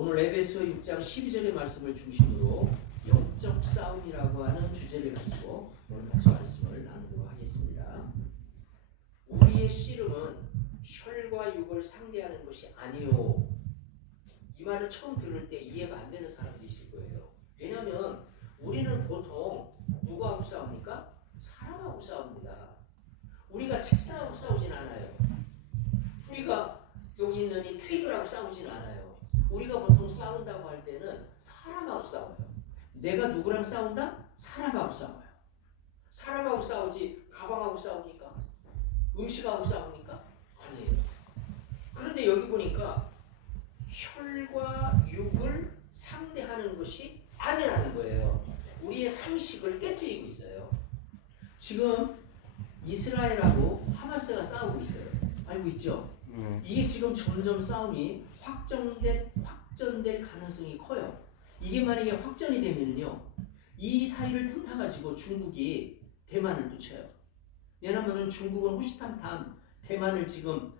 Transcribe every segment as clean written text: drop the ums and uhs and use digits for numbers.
오늘 에베소 6장 12절의 말씀을 중심으로 영적 싸움이라고 하는 주제를 가지고 오늘 다시 말씀을 나누도록 하겠습니다. 우리의 씨름은 혈과 육을 상대하는 것이 아니요. 이 말을 처음 들을 때 이해가 안 되는 사람들이 있을 거예요. 왜냐하면 우리는 보통 누구하고 싸웁니까? 사람하고 싸웁니다. 우리가 책상하고 싸우진 않아요. 우리가 여기 있는 이 테이블하고 싸우진 않아요. 우리가 보통 싸운다고 할 때는 사람하고 싸워요. 내가 누구랑 싸운다? 사람하고 싸워요. 사람하고 싸우지 가방하고 싸우니까? 음식하고 싸우니까? 아니에요. 그런데 여기 보니까 혈과 육을 상대하는 것이 아니라는 거예요. 우리의 상식을 깨트리고 있어요. 지금 이스라엘하고 하마스가 싸우고 있어요. 알고 있죠? 이게 지금 점점 싸움이 확전될 가능성이 커요. 이게 만약에 확전이 되면요, 이 사이를 틈타가지고 중국이 대만을 또 쳐요. 왜냐하면 중국은 호시탐탐 대만을 지금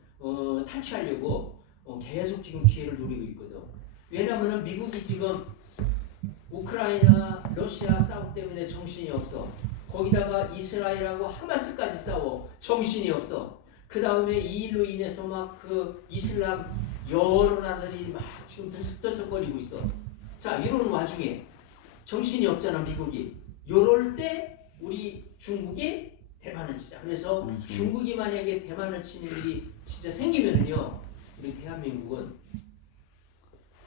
탈취하려고 계속 지금 기회를 노리고 있거든. 왜냐하면 미국이 지금 우크라이나, 러시아 싸움 때문에 정신이 없어. 거기다가 이스라엘하고 하마스까지 싸워. 정신이 없어. 그 다음에 이 일로 인해서 막 그 이슬람 여러 나라들이 막 지금 들썩들썩거리고 있어. 자, 이런 와중에 정신이 없잖아, 미국이. 요럴 때 우리 중국이 대만을 치자. 그래서 중국이 만약에 대만을 치는 일이 진짜 생기면은요, 우리 대한민국은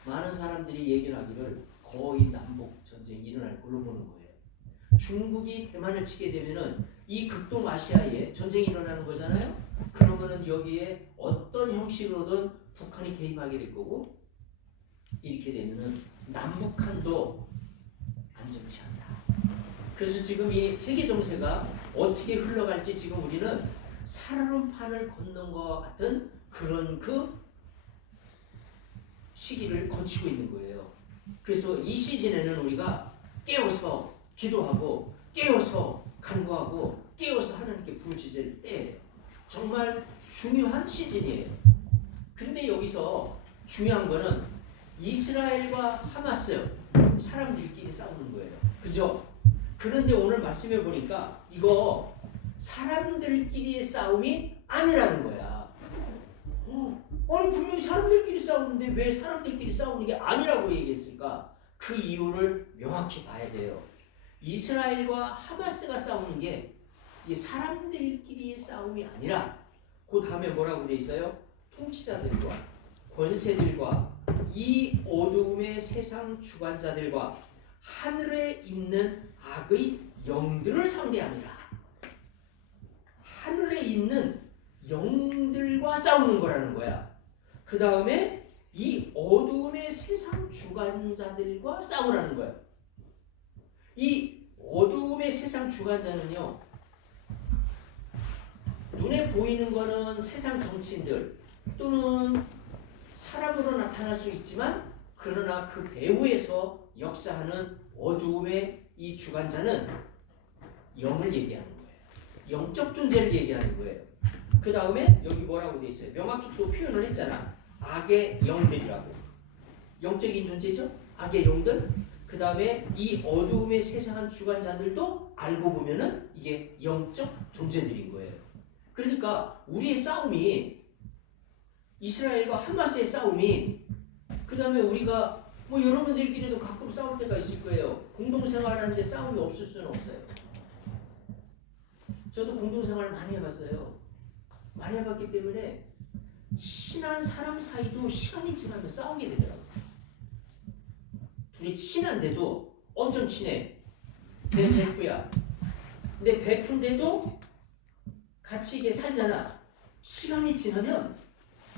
많은 사람들이 얘기하기를 거의 남북 전쟁이 일어날 걸로 보는 거예요. 중국이 대만을 치게 되면은 이 극동아시아에 전쟁이 일어나는 거잖아요. 그러면은 여기에 어떤 형식으로든 북한이 개입하게 될 거고, 이렇게 되면은 남북한도 안전치 않다. 그래서 지금 이 세계 정세가 어떻게 흘러갈지 지금 우리는 살얼음판을 걷는 것 같은 그런 그 시기를 거치고 있는 거예요. 그래서 이 시즌에는 우리가 깨어서 기도하고 깨어서 간구하고 깨어서 하나님께 부르짖을 때예요. 정말 중요한 시즌이에요. 근데 여기서 중요한 거는 이스라엘과 하마스 사람들끼리 싸우는 거예요. 그죠? 그런데 오늘 말씀해 보니까 이거 사람들끼리의 싸움이 아니라는 거야. 아니 분명히 사람들끼리 싸우는데 왜 사람들끼리 싸우는 게 아니라고 얘기했을까? 그 이유를 명확히 봐야 돼요. 이스라엘과 하마스가 싸우는 게 이 사람들끼리의 싸움이 아니라 그 다음에 뭐라고 돼 있어요? 통치자들과 권세들과 이 어두움의 세상 주관자들과 하늘에 있는 악의 영들을 상대함이라. 하늘에 있는 영들과 싸우는 거라는 거야. 그 다음에 이 어두움의 세상 주관자들과 싸우라는 거야. 이 어두움의 세상 주관자는요, 눈에 보이는 거는 세상 정치인들 또는 사람으로 나타날 수 있지만, 그러나 그 배후에서 역사하는 어두움의 이 주관자는 영을 얘기하는 거예요. 영적 존재를 얘기하는 거예요. 그 다음에 여기 뭐라고 돼 있어요? 명확히 또 표현을 했잖아. 악의 영들이라고. 영적인 존재죠? 악의 영들. 그 다음에 이 어두움의 세상한 주관자들도 알고 보면은 이게 영적 존재들인 거예요. 그러니까 우리의 싸움이, 이스라엘과 하마스의 싸움이, 그 다음에 우리가 뭐 여러분들끼리도 가끔 싸울 때가 있을 거예요. 공동생활하는데 싸움이 없을 수는 없어요. 저도 공동생활을 많이 해봤어요. 많이 해봤기 때문에 친한 사람 사이도 시간이 지나면 싸우게 되더라고요. 둘이 친한데도 엄청 친해. 내 베프야. 근데 베프인데도 같이 이게 살잖아. 시간이 지나면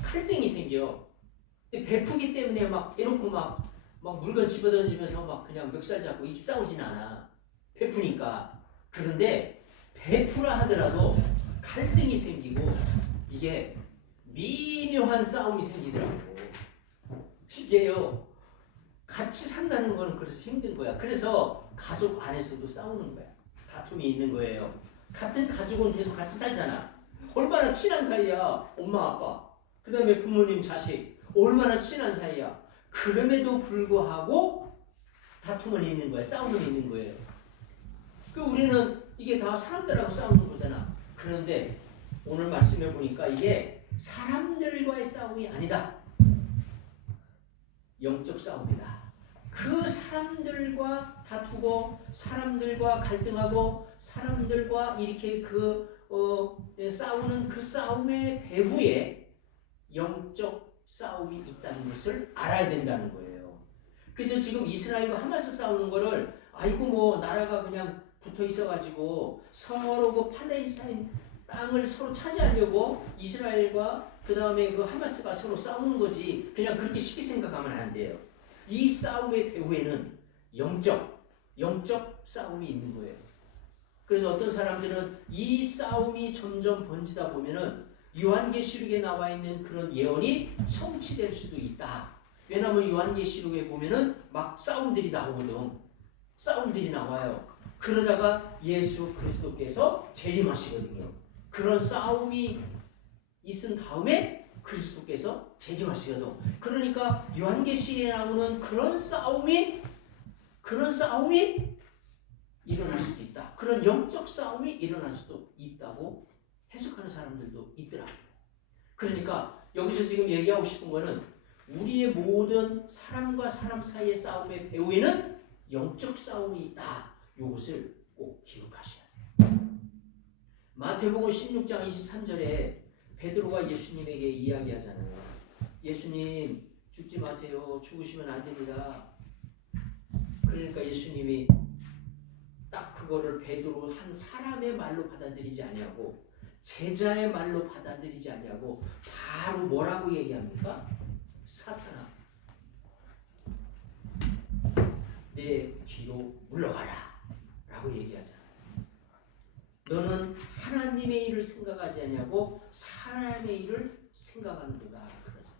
칼등이 생겨. 근데 베프기 때문에 막 대놓고 막 물건 집어던지면서 막 그냥 멱살 잡고 이렇게 싸우진 않아. 베프니까. 그런데 베프라 하더라도 칼등이 생기고 이게 미묘한 싸움이 생기더라고. 이게요, 같이 산다는 거는 그래서 힘든 거야. 그래서 가족 안에서도 싸우는 거야. 다툼이 있는 거예요. 같은 가족은 계속 같이 살잖아. 얼마나 친한 사이야. 엄마 아빠, 그 다음에 부모님 자식, 얼마나 친한 사이야. 그럼에도 불구하고 다툼은 있는 거예요. 싸움은 있는 거예요. 우리는 이게 다 사람들하고 싸우는 거잖아. 그런데 오늘 말씀해 보니까 이게 사람들과의 싸움이 아니다. 영적 싸움이다. 그 사람들과 다투고 사람들과 갈등하고 사람들과 이렇게 싸우는 그 싸움의 배후에 영적 싸움이 있다는 것을 알아야 된다는 거예요. 그래서 지금 이스라엘과 하마스 싸우는 거를 아이고 뭐 나라가 그냥 붙어 있어가지고 서로 그 팔레스타인 땅을 서로 차지하려고 이스라엘과 그 다음에 그 하마스가 서로 싸우는 거지 그냥 그렇게 쉽게 생각하면 안 돼요. 이 싸움의 배후에는 영적 싸움이 있는 거예요. 그래서 어떤 사람들은 이 싸움이 점점 번지다 보면은 요한계시록에 나와 있는 그런 예언이 성취될 수도 있다. 왜냐하면 요한계시록에 보면은 막 싸움들이 나오거든. 싸움들이 나와요. 그러다가 예수 그리스도께서 재림하시거든요. 그런 싸움이 있은 다음에 그리스도께서 재림하시거든. 그러니까 요한계시에 나오는 그런 싸움이 일어날 수도 있다. 그런 영적 싸움이 일어날 수도 있다고 해석하는 사람들도 있더라고요. 그러니까 여기서 지금 얘기하고 싶은 거는 우리의 모든 사람과 사람 사이의 싸움의 배후에는 영적 싸움이 있다. 이것을 꼭 기억하셔야 돼요. 마태복음 16장 23절에 베드로가 예수님에게 이야기하잖아요. 예수님 죽지 마세요. 죽으시면 안 됩니다. 그러니까 예수님이 딱 그거를 베드로 한 사람의 말로 받아들이지 아니하고 제자의 말로 받아들이지 아니하고 바로 뭐라고 얘기합니까? 사탄아, 내 뒤로 물러가라 라고 얘기하잖아요. 너는 하나님의 일을 생각하지 아니하고 사람의 일을 생각하는 거다 그러잖아요.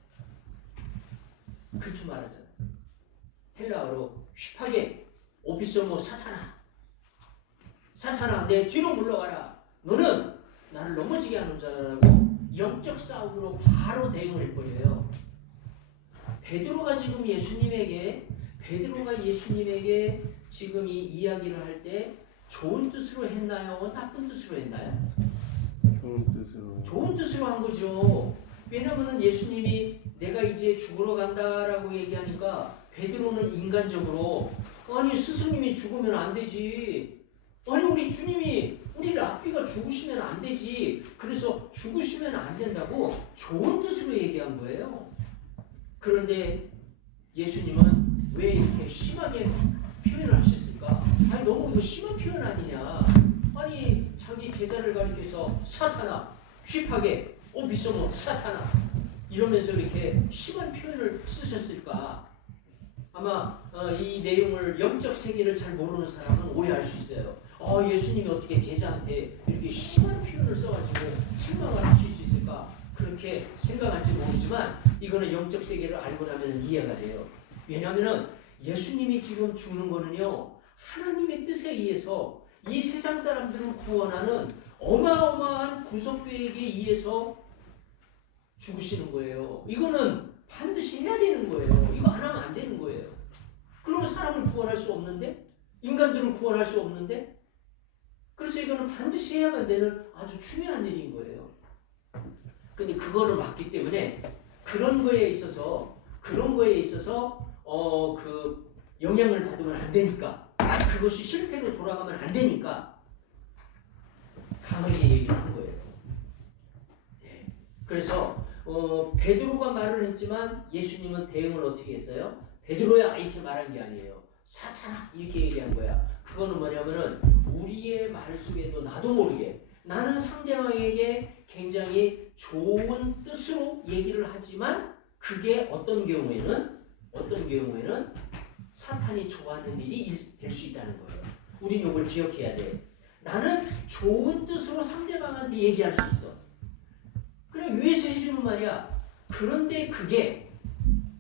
그렇게 말하잖아요. 헬라어로 슈파게 오피소모 사탄아 내 뒤로 물러가라. 너는 나를 넘어지게 하는 자라고 영적 싸움으로 바로 대응을 해버려요. 베드로가 예수님에게 지금 이 이야기를 할 때 좋은 뜻으로 했나요? 나쁜 뜻으로 했나요? 좋은 뜻으로 한 거죠. 왜냐하면 예수님이 내가 이제 죽으러 간다라고 얘기하니까 베드로는 인간적으로 아니 스승님이 죽으면 안 되지. 아니 우리 주님이 우리 랍비가 죽으시면 안 되지. 그래서 죽으시면 안 된다고 좋은 뜻으로 얘기한 거예요. 그런데 예수님은 왜 이렇게 심하게 표현을 하셨을까? 아니 너무 이거 심한 표현 아니냐? 아니 자기 제자를 가리켜서 사탄아, 휘파게, 오비소모 사탄아 이러면서 이렇게 심한 표현을 쓰셨을까? 아마 이 내용을 영적 세계를 잘 모르는 사람은 오해할 수 있어요. 예수님이 어떻게 제자한테 이렇게 심한 표현을 써가지고 책망을 하실 수 있을까? 그렇게 생각할지 모르지만 이거는 영적 세계를 알고 나면 이해가 돼요. 왜냐하면 예수님이 지금 죽는 거는요 하나님의 뜻에 의해서 이 세상 사람들을 구원하는 어마어마한 구속계획에 의해서 죽으시는 거예요. 이거는 반드시 해야 되는 거예요. 이거 안 하면 안 되는 거예요. 그럼 사람을 구원할 수 없는데? 인간들을 구원할 수 없는데? 그래서 이거는 반드시 해야만 되는 아주 중요한 일인 거예요. 근데 그거를 막기 때문에 그런 거에 있어서 그 영향을 받으면 안 되니까 그것이 실패로 돌아가면 안 되니까 강하게 얘기를 한 거예요. 네. 그래서 베드로가 말을 했지만 예수님은 대응을 어떻게 했어요? 베드로야 이렇게 말한 게 아니에요. 사탄아 이렇게 얘기한 거야. 그거는 뭐냐면은 우리의 말 속에도 나도 모르게 나는 상대방에게 굉장히 좋은 뜻으로 얘기를 하지만 그게 어떤 경우에는 사탄이 좋아하는 일이 될 수 있다는 거예요. 우리는 이걸 기억해야 돼. 나는 좋은 뜻으로 상대방한테 얘기할 수 있어. 그래 위에서 해주는 말이야. 그런데 그게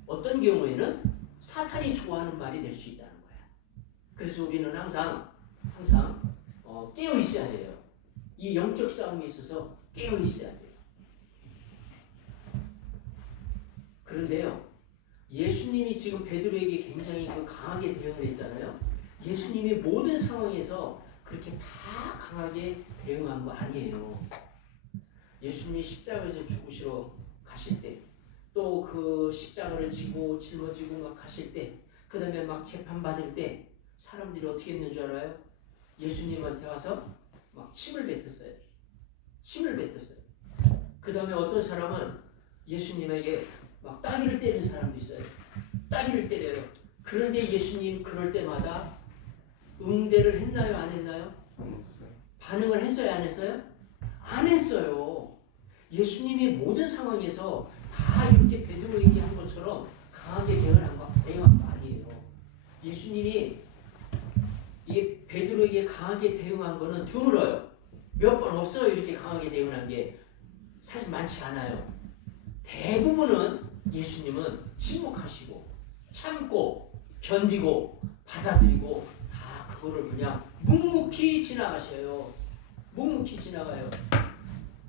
어떤 경우에는 사탄이 좋아하는 말이 될 수 있다는 거야. 그래서 우리는 항상 깨어 있어야 돼요. 이 영적 싸움에 있어서 깨어 있어야 돼요. 그런데요, 예수님이 지금 베드로에게 굉장히 강하게 대응을 했잖아요. 예수님이 모든 상황에서 그렇게 다 강하게 대응한 거 아니에요. 예수님이 십자가에서 죽으시러 가실 때, 또 그 십자가를 지고 짊어지고 막 가실 때, 그 다음에 막 재판받을 때 사람들이 어떻게 했는 줄 알아요? 예수님한테 와서 막 침을 뱉었어요. 침을 뱉었어요. 그 다음에 어떤 사람은 예수님에게 막 따귀를 때리는 사람도 있어요. 따귀를 때려요. 그런데 예수님 그럴 때마다 응대를 했나요? 안 했나요? 반응을 했어요? 안 했어요? 안 했어요. 예수님이 모든 상황에서 다 이렇게 베드로에게 한 것처럼 강하게 대응한 거 아니에요. 예수님이 이 베드로에게 강하게 대응한 거는 드물어요. 몇 번 없어요. 이렇게 강하게 대응한 게 사실 많지 않아요. 대부분은 예수님은 침묵하시고 참고 견디고 받아들이고 다 그거를 그냥 묵묵히 지나가셔요. 묵묵히 지나가요.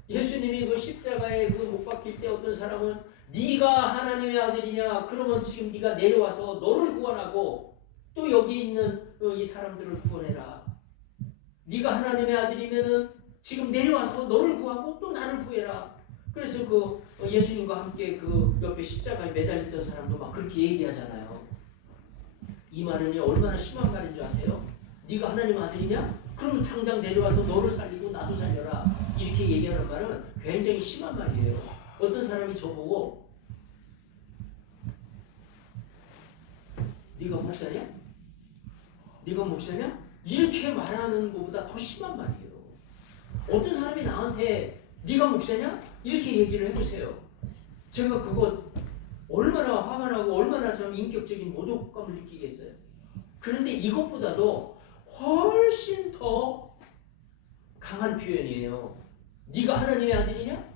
예수님이 그 십자가에 그 못 박힐 때 어떤 사람은 네가 하나님의 아들이냐? 그러면 지금 네가 내려와서 너를 구원하고 또 여기 있는 이 사람들을 구원해라. 네가 하나님의 아들이면은 지금 내려와서 너를 구하고 또 나를 구해라. 그래서 그 예수님과 함께 그 옆에 십자가에 매달렸던 사람도 막 그렇게 얘기하잖아요. 이 말은 얼마나 심한 말인 줄 아세요? 네가 하나님 아들이냐? 그러면 당장 내려와서 너를 살리고 나도 살려라. 이렇게 얘기하는 말은 굉장히 심한 말이에요. 어떤 사람이 저보고 네가 목사냐? 네가 목사냐? 이렇게 말하는 것보다 더 심한 말이에요. 어떤 사람이 나한테 네가 목사냐? 이렇게 얘기를 해보세요. 제가 그거 얼마나 화가 나고 얼마나 참 인격적인 모독감을 느끼겠어요. 그런데 이것보다도 훨씬 더 강한 표현이에요. 네가 하나님의 아들이냐?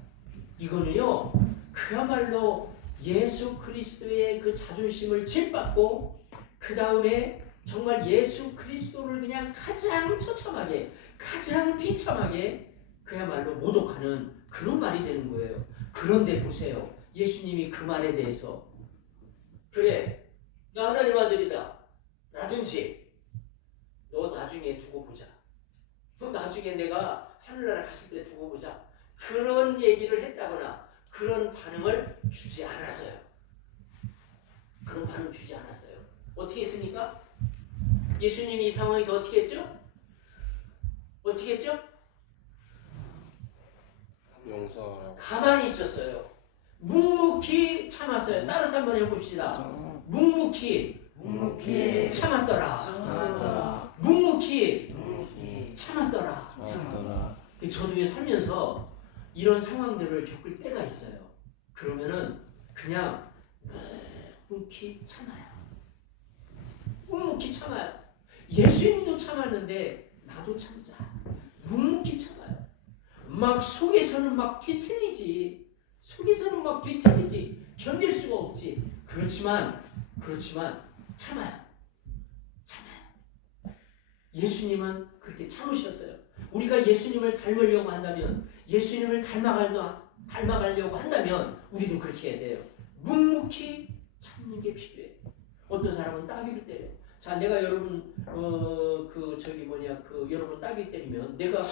이거는요, 그야말로 예수 그리스도의 그 자존심을 짓밟고 그 다음에 정말 예수 그리스도를 그냥 가장 처참하게, 가장 비참하게 그야말로 모독하는 그런 말이 되는 거예요. 그런데 보세요. 예수님이 그 말에 대해서 그래, 나 하나님 아들이다 라든지 너 나중에 두고 보자. 너 나중에 내가 하늘나라 갔을 때 두고 보자. 그런 얘기를 했다거나 그런 반응을 주지 않았어요. 그런 반응 주지 않았어요. 어떻게 했습니까? 예수님이 이 상황에서 어떻게 했죠? 어떻게 했죠? 용서하라. 가만히 있었어요. 묵묵히 참았어요. 따라서 한번 해봅시다. 묵묵히 참았더라. 묵묵히 참았더라. 저도 살면서 이런 상황들을 겪을 때가 있어요. 그러면은 그냥 묵묵히 참아요. 묵묵히 참아요. 예수님도 참았는데 나도 참자. 묵묵히 참아요. 막 속에서는 막 뒤틀리지. 견딜 수가 없지. 그렇지만 참아요. 예수님은 그렇게 참으셨어요. 우리가 예수님을 닮으려고 한다면, 예수님을 닮아가려고 한다면 우리도 그렇게 해야 돼요. 묵묵히 참는 게 필요해요. 어떤 사람은 따귀를 때려요. 자, 내가 여러분 여러분 따귀 때리면 내가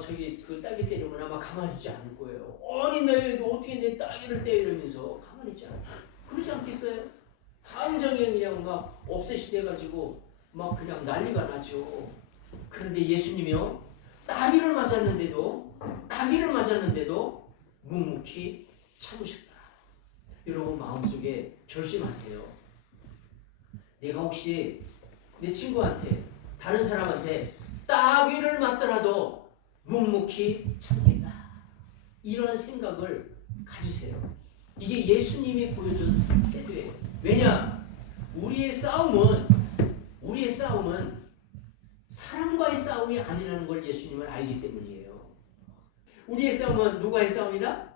그 따귀 때리면 아마 가만히 있지 않을 거예요. 아니 너 어떻게 내 따귀를 때려 이러면서 가만히 있지 않아요. 그러지 않겠어요? 당장에 그냥 막 업셋이 막 그냥 난리가 나죠. 그런데 예수님이요, 따귀를 맞았는데도 묵묵히 참으셨다. 여러분 마음속에 결심하세요. 내가 혹시 내 친구한테, 다른 사람한테 따귀를 맞더라도 묵묵히 참겠다. 이런 생각을 가지세요. 이게 예수님이 보여준 태도예요. 왜냐? 우리의 싸움은 사람과의 싸움이 아니라는 걸 예수님은 알기 때문이에요. 우리의 싸움은 누구와의 싸움이다?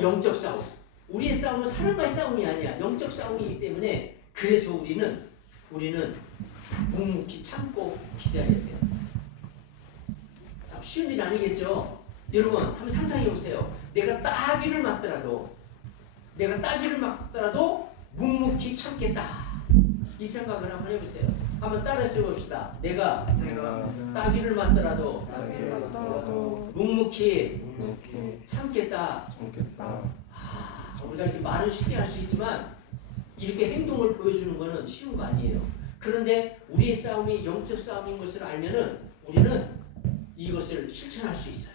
영적 싸움. 우리의 싸움은 사람과의 싸움이 아니야. 영적 싸움이기 때문에 그래서 우리는 묵묵히 참고 기다려야 돼요. 자, 쉬운 일이 아니겠죠? 여러분 한번 상상해 보세요. 내가 따귀를 맞더라도 묵묵히 참겠다. 이 생각을 한번 해보세요. 한번 따라서 봅시다. 내가 따귀를 맞더라도 묵묵히 참겠다. 우리가 이렇게 말을 쉽게 할 수 있지만 이렇게 행동을 보여주는 것은 쉬운 거 아니에요. 그런데 우리의 싸움이 영적 싸움인 것을 알면은 우리는 이것을 실천할 수 있어요.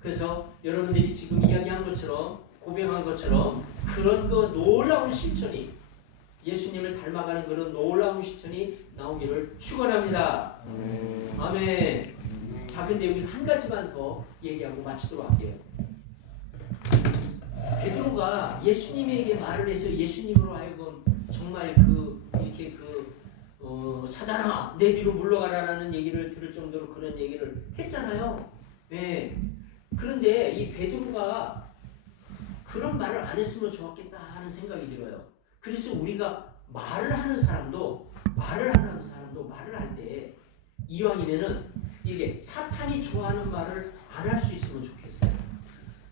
그래서 여러분들이 지금 이야기한 것처럼 고백한 것처럼 그런 그 놀라운 실천이 예수님을 닮아가는 그런 놀라운 실천이 나오기를 축원합니다. 아멘. 자, 근데 여기서 한 가지만 더 얘기하고 마치도록 할게요. 베드로가 예수님에게 말을 해서 예수님으로 하여금 정말 이렇게 사단아 내 뒤로 물러가라라는 얘기를 들을 정도로 그런 얘기를 했잖아요. 네. 그런데 이 베드로가 그런 말을 안 했으면 좋았겠다 하는 생각이 들어요. 그래서 우리가 말을 하는 사람도 말을 할 때 이왕이면은 이게 사탄이 좋아하는 말을 안 할 수 있으면 좋겠어요.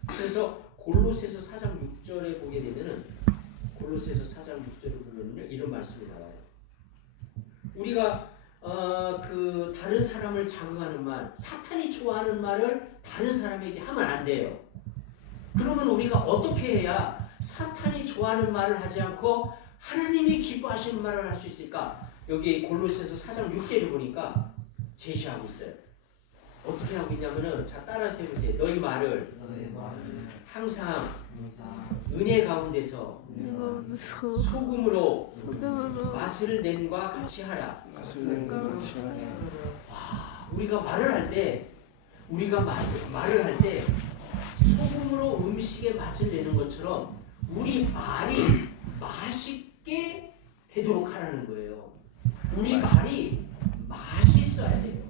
그래서 골로새서 4장 6절에 보게 되면은 골로새서 4장 6절을 보면요 이런 말씀이 나와요. 우리가 다른 사람을 자극하는 말, 사탄이 좋아하는 말을 다른 사람에게 하면 안 돼요. 그러면 우리가 어떻게 해야 사탄이 좋아하는 말을 하지 않고 하나님이 기뻐하시는 말을 할 수 있을까? 여기 골로새서 4장 6절을 보니까 제시하고 있어요. 어떻게 하고 있냐면은 자 따라서 해보세요. 너희 말을 항상 은혜 가운데서 소금으로 맛을 낸과 같이 하라. 우리가 말을 할 때 말을 할 때 소금으로 음식의 맛을 내는 것처럼 우리 말이 맛있게 되도록 하라는 거예요. 우리 말이 맛있어야 돼요.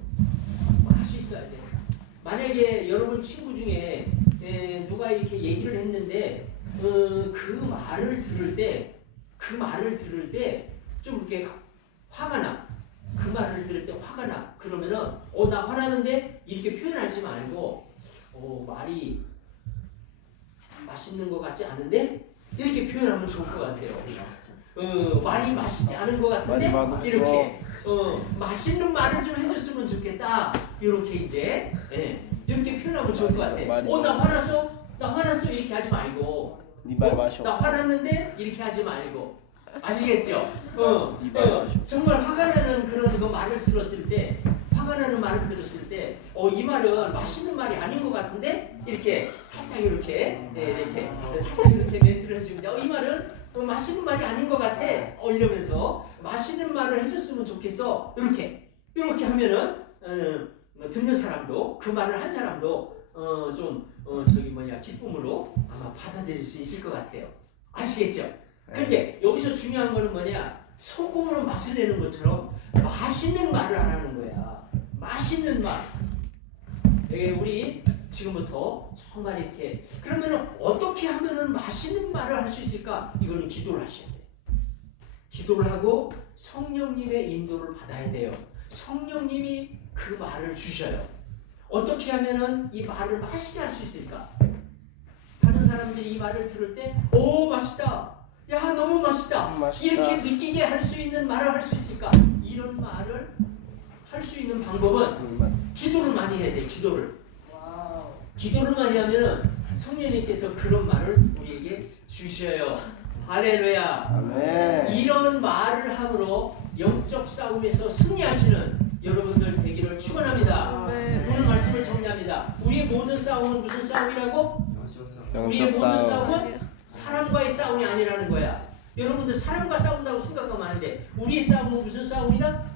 맛있어야 돼요. 만약에 여러분 친구 중에 누가 이렇게 얘기를 했는데 그 말을 들을 때 좀 이렇게 화가 나. 그 말을 들을 때 화가 나. 그러면은 나 화나는데 이렇게 표현하지 말고 말이 맛있는 것 같지 않은데 이렇게 표현하면 좋을 것 같아요. 말이 맛있지 않은 것 같은데 이렇게 맛있는 말을 좀 해줬으면 좋겠다. 이렇게 이제 이렇게 표현하면 좋을 것 같아. 나 화났어 이렇게 하지 말고 나 화났는데 이렇게 하지 말고 아시겠죠? 정말 화가 나는 그런 말을 들었을 때 이 말은 맛있는 말이 아닌 것 같은데 이렇게 살짝 이렇게 멘트를 해주면 이 말은 맛있는 말이 아닌 것 같아. 이러면서 맛있는 말을 해줬으면 좋겠어. 이렇게 하면은 듣는 사람도 그 말을 한 사람도 기쁨으로 아마 받아들일 수 있을 것 같아요. 아시겠죠? 그런데 여기서 중요한 거는 뭐냐? 소금으로 맛을 내는 것처럼 맛있는 말을 하라는 거야. 맛있는 말. 우리 지금부터 정말 이렇게 그러면은 어떻게 하면은 맛있는 말을 할 수 있을까? 이거는 기도를 하셔야 돼요. 기도를 하고 성령님의 인도를 받아야 돼요. 성령님이 그 말을 주셔요. 어떻게 하면은 이 말을 맛있게 할 수 있을까? 다른 사람들이 이 말을 들을 때, 맛있다. 야, 너무 맛있다. 이렇게 느끼게 할 수 있는 말을 할 수 있을까? 이런 말을 할 수 있는 방법은 기도를 많이 해야 돼. 기도를 많이 하면은 성령님께서 그런 말을 우리에게 주셔요. 할렐루야. 아멘. 이런 말을 함으로 영적 싸움에서 승리하시는 여러분들 되기를 축원합니다. 오늘 말씀을 정리합니다. 우리의 모든 싸움은 무슨 싸움이라고? 우리의 모든 싸움은 사람과의 싸움이 아니라는 거야. 여러분들 사람과 싸운다고 생각하면 안 돼. 우리의 싸움은 무슨 싸움이다?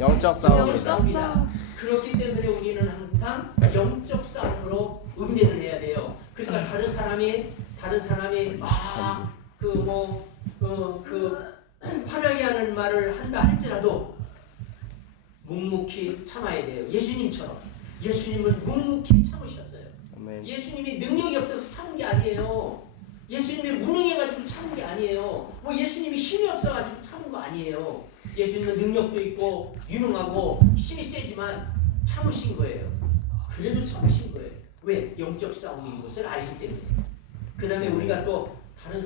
영적 싸움이다. 그렇기 때문에 우리는 항상 영적 싸움으로 응대를 해야 돼요. 그러니까 다른 사람이 막 화나게 하는 말을 한다 할지라도 묵묵히 참아야 돼요. 예수님처럼. 예수님은 묵묵히 참으셨어요. 아멘. 예수님이 능력이 없어서 참은 게 아니에요. 예수님이 무능해가지고 참은 게 아니에요. 예수님이 힘이 없어가지고 참은 거 아니에요. 예수님은 능력도 있고 유능하고 힘이 세지만 참으신 거예요. 그래도 참으신 거예요. 왜? 영적 싸움인 것을 알기 때문에. 그 다음에 우리가 또 다른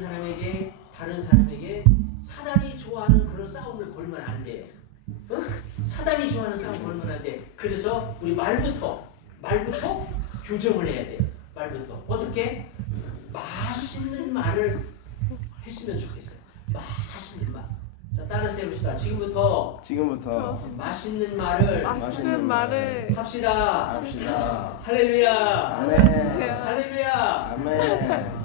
다른 사람에게 사단이 좋아하는 그런 싸움을 걸면 안 돼. 어? 사단이 좋아하는 싸움 걸면 안 돼. 그래서 우리 말부터 교정을 해야 돼요. 말부터 어떻게 맛있는 말을 했으면 좋겠어요. 맛있는 말. 자, 따라서 해봅시다. 지금부터 맛있는 말을 합시다. 할렐루야. 아멘. 할렐루야. 아멘.